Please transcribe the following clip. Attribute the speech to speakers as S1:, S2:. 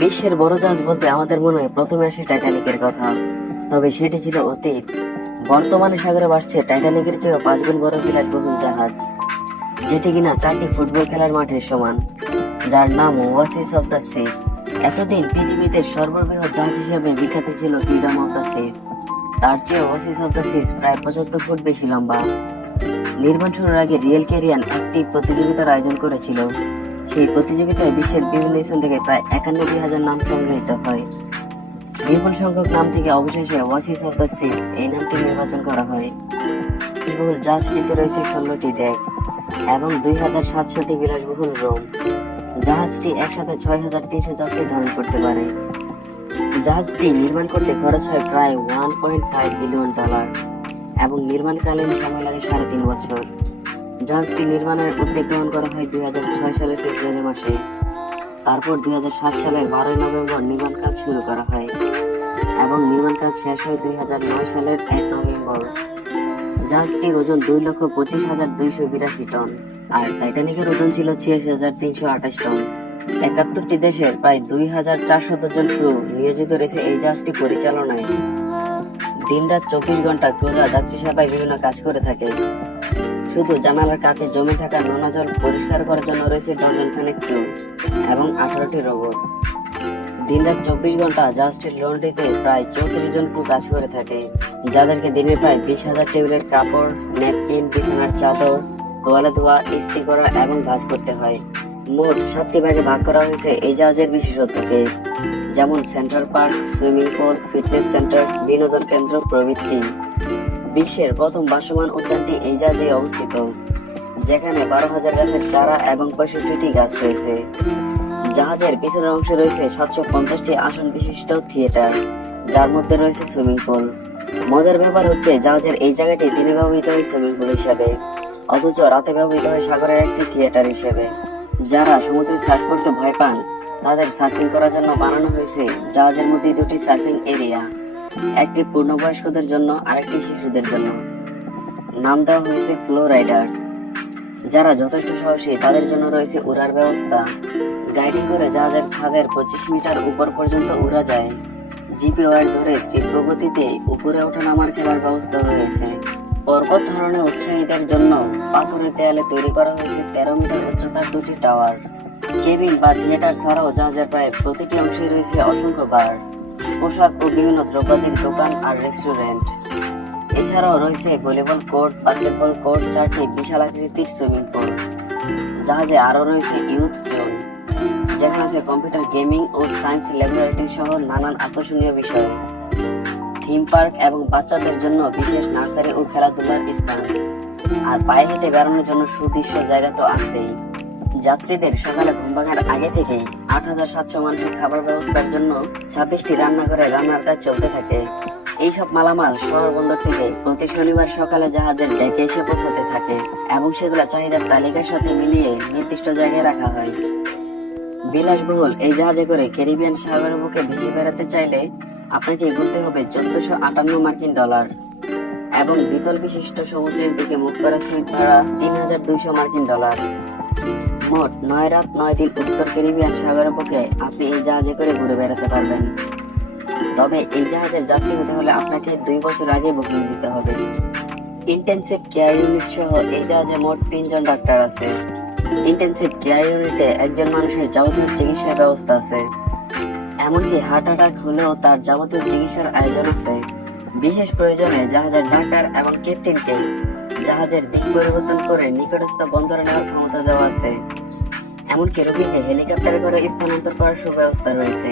S1: বিশ্বের বড় জাহাজ বলতে আমাদের মনে হয় প্রথমে আসে টাইটানিকের কথা তবে সেটি ছিল অতীত বর্তমানে সাগরে বাড়ছে টাইটানিকের চেয়ে পাঁচ গুণ বড় বিরাট বহুল জাহাজ যেটি কিনা চারটি ফুটবল খেলার মাঠের সমান যার নাম ওয়াসিস অফ দ্য সিস এতদিন পৃথিবীতে সর্ববৃহৎ জাহাজ হিসেবে বিখ্যাত ছিল ফ্রিডম অফ দ্য সিস তার চেয়ে ওয়াসিস অফ দ্য সিস প্রায় পঁচাত্তর ফুট বেশি লম্বা নির্মাণ শুরুর আগে রিয়েল ক্যারিয়ান একটি প্রতিযোগিতার আয়োজন করেছিল সেই প্রতিযোগিতায় বিশ্বের বিভিন্ন স্থান থেকে প্রায় একানব্বই হাজার নাম সংগৃহীত হয় বিপুল সংখ্যক নাম থেকে অবশেষে ওয়াসিস অফ দ্য সিক্স এই নামটি নির্বাচন করা হয় বহুল জাহাজটিতে রয়েছে ষোলোটি ডেক এবং দুই হাজার সাতশোটি বিলাসবহুল রোম জাহাজটি একসাথে ছয় হাজার তিনশো যাত্রী ধারণ করতে পারে জাহাজটি নির্মাণ করতে খরচ হয় প্রায় one point five billion dollar এবং নির্মাণকালীন সময় লাগে সাড়ে তিন বছর জাহাজটি নির্মাণের উদ্যোগ গ্রহণ করা হয় দুই হাজার ছয় সালের ফেব্রুয়ারি মাসে তারপর দুই হাজার সাত সালের বারোই নভেম্বর নির্মাণ কাজ শুরু করা হয় এবং নির্মাণ কাজ শেষ হয় দুই হাজার নয় সালের এক নভেম্বর জাহাজটির ওজন দুই লক্ষ পঁচিশ হাজার দুইশো বিরাশি টন আর টাইটানিকের ওজন ছিল ছিয়াশি হাজার তিনশো আঠাশ টন একাত্তরটি দেশের প্রায় দুই হাজার চারশত জন ক্রু নিয়োজিত রয়েছে এই জাহাজটি পরিচালনায় দিনরাত চব্বিশ ঘন্টা ক্রুরা যাত্রী সেবায় বিভিন্ন কাজ করে থাকে শুধু জানালার কাছে জমে থাকা নোনা জল পরিষ্কার করার জন্য রয়েছে ডজন খানেক কিউ এবং আঠারোটি রোবট রাত চব্বিশ ঘন্টা জাহাজটির লন্ড্রিতে প্রায় চৌত্রিশ জন ক্রু কাজ করে থাকে যাদেরকে দিনে প্রায় বিশ হাজার টেবিলের কাপড় ন্যাপকিন বিছানার চাদর তোয়ালে ধোয়া ইস্ত্রি করা এবং ভাজ করতে হয় মোট সাতটি ভাগে ভাগ করা হয়েছে এই জাহাজের বিশেষত্বকে যেমন central park swimming pool fitness centre বিনোদন কেন্দ্র প্রভৃতি বিশ্বের প্রথম ভাসমান উদ্যানটি এই জাজে অবস্থিত যেখানে বারো হাজার গাছের চারা এবং পঁয়ষট্টিটি গাছ রয়েছে জাহাজের পিছনের অংশে রয়েছে সাতশো পঞ্চাশটি আসন বিশিষ্ট থিয়েটার যার মধ্যে রয়েছে সুইমিং পুল মজার ব্যাপার হচ্ছে জাহাজের এই জায়গাটি দিনে ব্যবহৃত হয় সুইমিং পুল হিসাবে অথচ রাতে ব্যবহৃত হয় সাগরের একটি থিয়েটার হিসেবে যারা সমুদ্রে সার্ফ করতে ভয় পান তাদের সার্ফিং করার জন্য বানানো হয়েছে জাহাজের মধ্যে দুটি সার্ফিং এরিয়া একটি পূর্ণবয়স্কদের জন্য আরেকটি শিশুদের জন্য নাম দেওয়া হয়েছে ফ্লো রাইডার্স যারা যথেষ্ট সাহসী তাদের জন্য রয়েছে উড়ার ব্যবস্থা গাইডিং করে যাদের ছাদের পঁচিশ মিটার উপর পর্যন্ত উড়া যায় জিপি ওয়ার ধরে তীব্র গতিতে উপরে ওঠা নামার খেলার ব্যবস্থা রয়েছে পর্বত ধারণে উৎসাহীদের জন্য পাথরের দেয়ালে তৈরি করা হয়েছে তেরো মিটার উচ্চতার দুটি টাওয়ার কেবিন বা থিয়েটার ছাড়াও জাহাজের প্রায় প্রতিটি অংশে রয়েছে অসংখ্য বার পোশাক ও বিভিন্ন দ্রব্যাদির দোকান আর রেস্টুরেন্ট এছাড়াও রয়েছে ভলিবল কোর্ট বাস্কেটবল কোর্ট চারটি বিশাল আকৃতির সুইমিং পুল জাহাজে আরও রয়েছে ইউথ জোন যেখানে আছে কম্পিউটার গেমিং ও সায়েন্স ল্যাবরেটরি সহ নানান আকর্ষণীয় বিষয় থিম পার্ক এবং বাচ্চাদের জন্য বিশেষ নার্সারি ও খেলাধুলার স্থান আর পায়ে হেঁটে বেড়ানোর জন্য সুদৃশ্য জায়গা তো আছেই যাত্রীদের সকালে ঘুম ভাঙার আগে থেকেই আট হাজার সাতশো মানুষের খাবার ব্যবস্থার জন্য ছাব্বিশটি রান্নাঘরে রান্নার কাজ চলতে থাকে এইসব মালামাল শহর বন্দর থেকে প্রতি শনিবার সকালে জাহাজের ডেকে এসে পৌঁছতে থাকে এবং সেগুলো চাহিদার তালিকার সাথে মিলিয়ে নির্দিষ্ট জায়গায় রাখা হয় বিলাসবহুল এই জাহাজে করে ক্যারিবিয়ান সাগরের বুকে ভেঙে বেড়াতে চাইলে আপনাকে গুনতে হবে চোদ্দশো আটান্ন মার্কিন ডলার এবং দ্বিতল বিশিষ্ট সমুদ্রের দিকে মুখ করা সুইট ভাড়া তিন হাজার দুইশো মার্কিন ডলার মোট নয় রাত নয় দিন উত্তর ক্যারিবিয়ান সাগরের পক্ষে আপনি এই জাহাজে করে ঘুরে বেড়াতে পারবেন তবে এই জাহাজের যাত্রী হতে হলে আপনাকে দুই বছর আগে বুকিং দিতে হবে ইন্টেন্সিভ কেয়ার ইউনিট সহ এই জাহাজে মোট তিনজন ডাক্তার আছে ইন্টেন্সিভ কেয়ার ইউনিটে একজন মানুষের যাবতীয় চিকিৎসার ব্যবস্থা আছে এমনকি হার্ট অ্যাটাক হলেও তার যাবতীয় চিকিৎসার আয়োজন আছে বিশেষ প্রয়োজনে জাহাজের ডাক্তার এবং ক্যাপ্টেনকে জাহাজের দিক পরিবর্তন করে নিকটস্থ বন্দরে নেওয়ার ক্ষমতা দেওয়া আছে এমনকি রোগীকে হেলিকপ্টারে করে স্থানান্তর করার সুব্যবস্থা রয়েছে